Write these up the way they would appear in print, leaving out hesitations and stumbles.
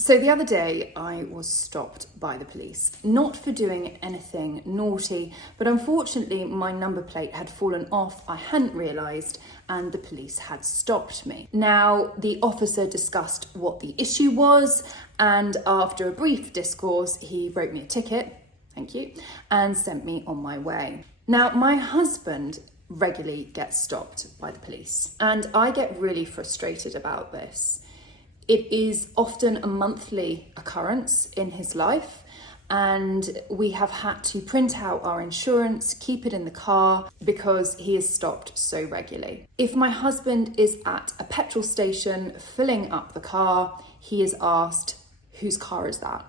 So the other day I was stopped by the police, not for doing anything naughty, but unfortunately my number plate had fallen off, I hadn't realised, and the police had stopped me. Now, the officer discussed what the issue was, and after a brief discourse, he wrote me a ticket, thank you, and sent me on my way. Now, my husband regularly gets stopped by the police, and I get really frustrated about this. It is often a monthly occurrence in his life, and we have had to print out our insurance, keep it in the car, because he is stopped so regularly. If my husband is at a petrol station filling up the car, he is asked, "Whose car is that?"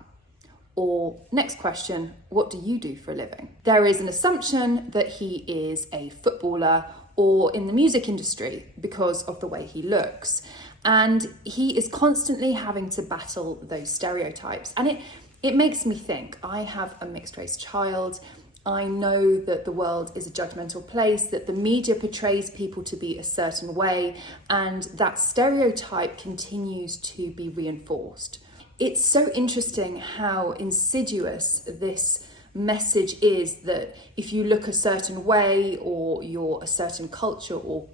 Or, next question, "What do you do for a living?" There is an assumption that he is a footballer or in the music industry because of the way he looks. And he is constantly having to battle those stereotypes. And it makes me think. I have a mixed race child. I know that the world is a judgmental place, that the media portrays people to be a certain way, and that stereotype continues to be reinforced. It's so interesting how insidious this message is, that if you look a certain way or you're a certain culture or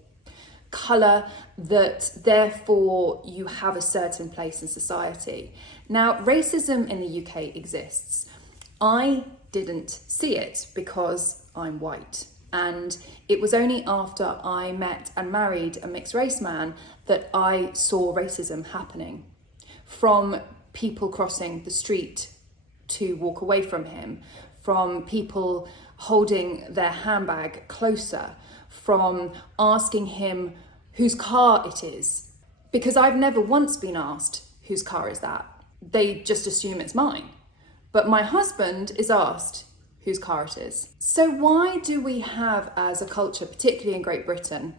colour, that therefore you have a certain place in society. Now, racism in the UK exists. I didn't see it because I'm white. And it was only after I met and married a mixed race man that I saw racism happening. From people crossing the street to walk away from him, from people holding their handbag closer, from asking him whose car it is, because I've never once been asked, "Whose car is that?" They just assume it's mine. But my husband is asked whose car it is. So why do we have, as a culture, particularly in Great Britain,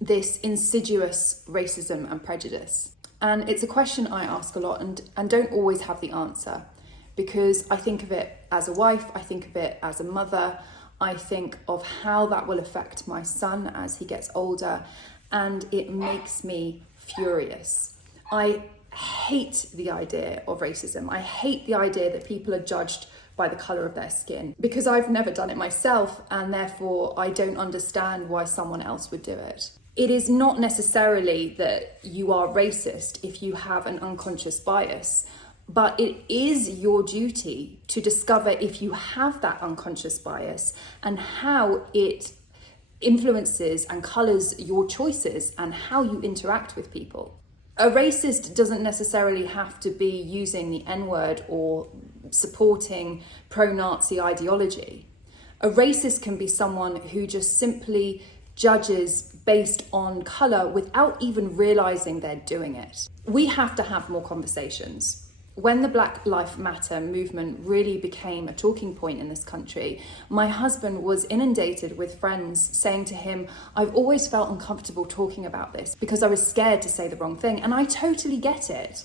this insidious racism and prejudice? And it's a question I ask a lot and don't always have the answer, because I think of it as a wife, I think of it as a mother, I think of how that will affect my son as he gets older, and it makes me furious. I hate the idea of racism. I hate the idea that people are judged by the colour of their skin, because I've never done it myself, and therefore I don't understand why someone else would do it. It is not necessarily that you are racist if you have an unconscious bias, but it is your duty to discover if you have that unconscious bias and how it influences and colours your choices and how you interact with people. A racist doesn't necessarily have to be using the N-word or supporting pro-Nazi ideology. A racist can be someone who just simply judges based on colour without even realising they're doing it. We have to have more conversations. When the Black Lives Matter movement really became a talking point in this country, my husband was inundated with friends saying to him, "I've always felt uncomfortable talking about this because I was scared to say the wrong thing." And I totally get it.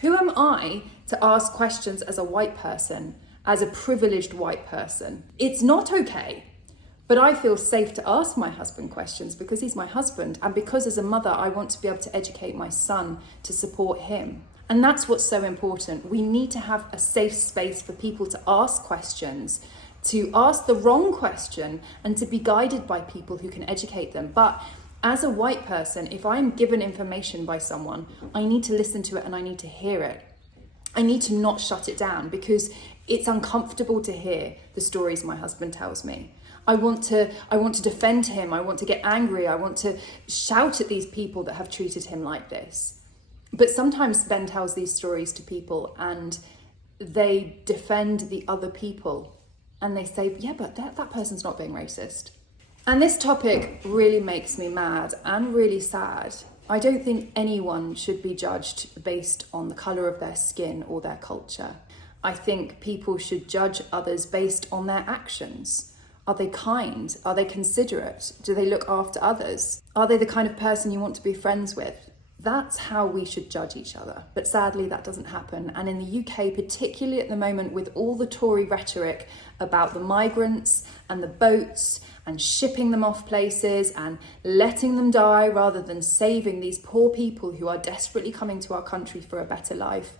Who am I to ask questions as a white person, as a privileged white person? It's not okay. But I feel safe to ask my husband questions because he's my husband, and because as a mother, I want to be able to educate my son to support him. And that's what's so important. We need to have a safe space for people to ask questions, to ask the wrong question, and to be guided by people who can educate them. But as a white person, if I'm given information by someone, I need to listen to it and I need to hear it. I need to not shut it down because it's uncomfortable to hear the stories my husband tells me. I want to defend him. I want to get angry. I want to shout at these people that have treated him like this. But sometimes Ben tells these stories to people and they defend the other people and they say, "Yeah, but that person's not being racist." And this topic really makes me mad and really sad. I don't think anyone should be judged based on the colour of their skin or their culture. I think people should judge others based on their actions. Are they kind? Are they considerate? Do they look after others? Are they the kind of person you want to be friends with? That's how we should judge each other. But sadly, that doesn't happen. And in the UK, particularly at the moment, with all the Tory rhetoric about the migrants and the boats and shipping them off places and letting them die rather than saving these poor people who are desperately coming to our country for a better life,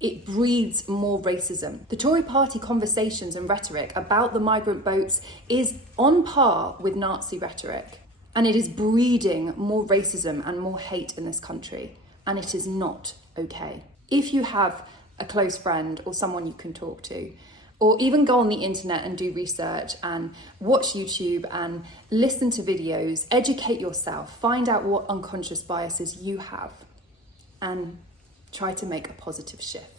it breeds more racism. The Tory party conversations and rhetoric about the migrant boats is on par with Nazi rhetoric, and it is breeding more racism and more hate in this country, and it is not okay. If you have a close friend or someone you can talk to, or even go on the internet and do research and watch YouTube and listen to videos, educate yourself, find out what unconscious biases you have, and try to make a positive shift.